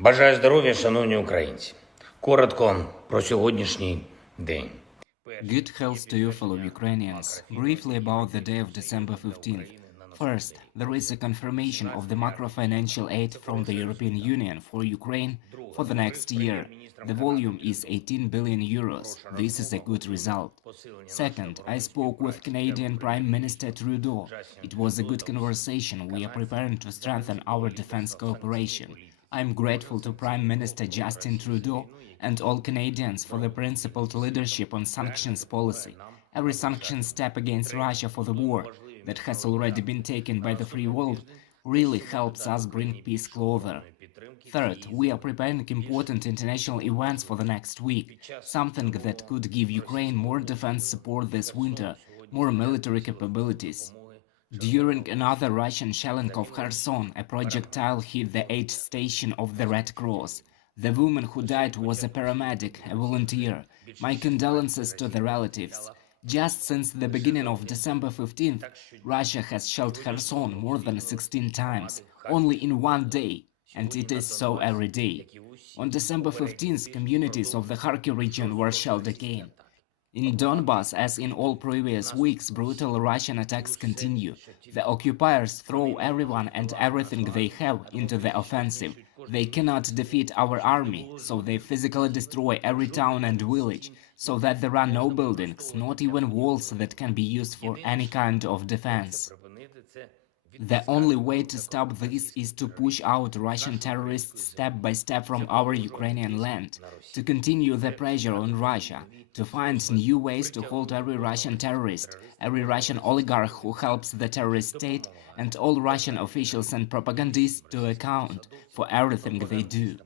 Бажаю здоров'я, шановні українці. Коротко про сьогоднішній день. Good health to you, fellow Ukrainians. Briefly about the day of December 15th. First, there is a confirmation of the macro-financial aid from the European Union for Ukraine for the next year. The volume is 18 billion euros. This is a good result. Second, I spoke with Canadian Prime Minister Trudeau. It was a good conversation. We are preparing to strengthen our defense cooperation. I am grateful to Prime Minister Justin Trudeau and all Canadians for the principled leadership on sanctions policy. Every sanction step against Russia for the war that has already been taken by the free world really helps us bring peace closer. Third, we are preparing important international events for the next week, something that could give Ukraine more defense support this winter, more military capabilities. During another Russian shelling of Kherson, a projectile hit the aid station of the Red Cross. The woman who died was a paramedic, a volunteer. My condolences to the relatives. Just since the beginning of December 15th, Russia has shelled Kherson more than 16 times, only in one day, and it is so every day. On December 15th, communities of the Kharkiv region were shelled again. In Donbas, as in all previous weeks, brutal Russian attacks continue. The occupiers throw everyone and everything they have into the offensive. They cannot defeat our army, so they physically destroy every town and village, so that there are no buildings, not even walls that can be used for any kind of defense. The only way to stop this is to push out Russian terrorists step by step from our Ukrainian land, to continue the pressure on Russia, to find new ways to hold every Russian terrorist, every Russian oligarch who helps the terrorist state, and all Russian officials and propagandists to account for everything they do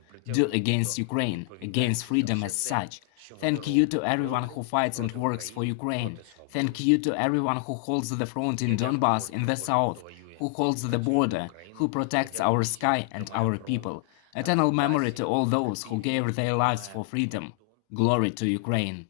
against Ukraine, against freedom as such. Thank you to everyone who fights and works for Ukraine. Thank you to everyone who holds the front in Donbas in the south, who holds the border, who protects our sky and our people. Eternal memory to all those who gave their lives for freedom. Glory to Ukraine.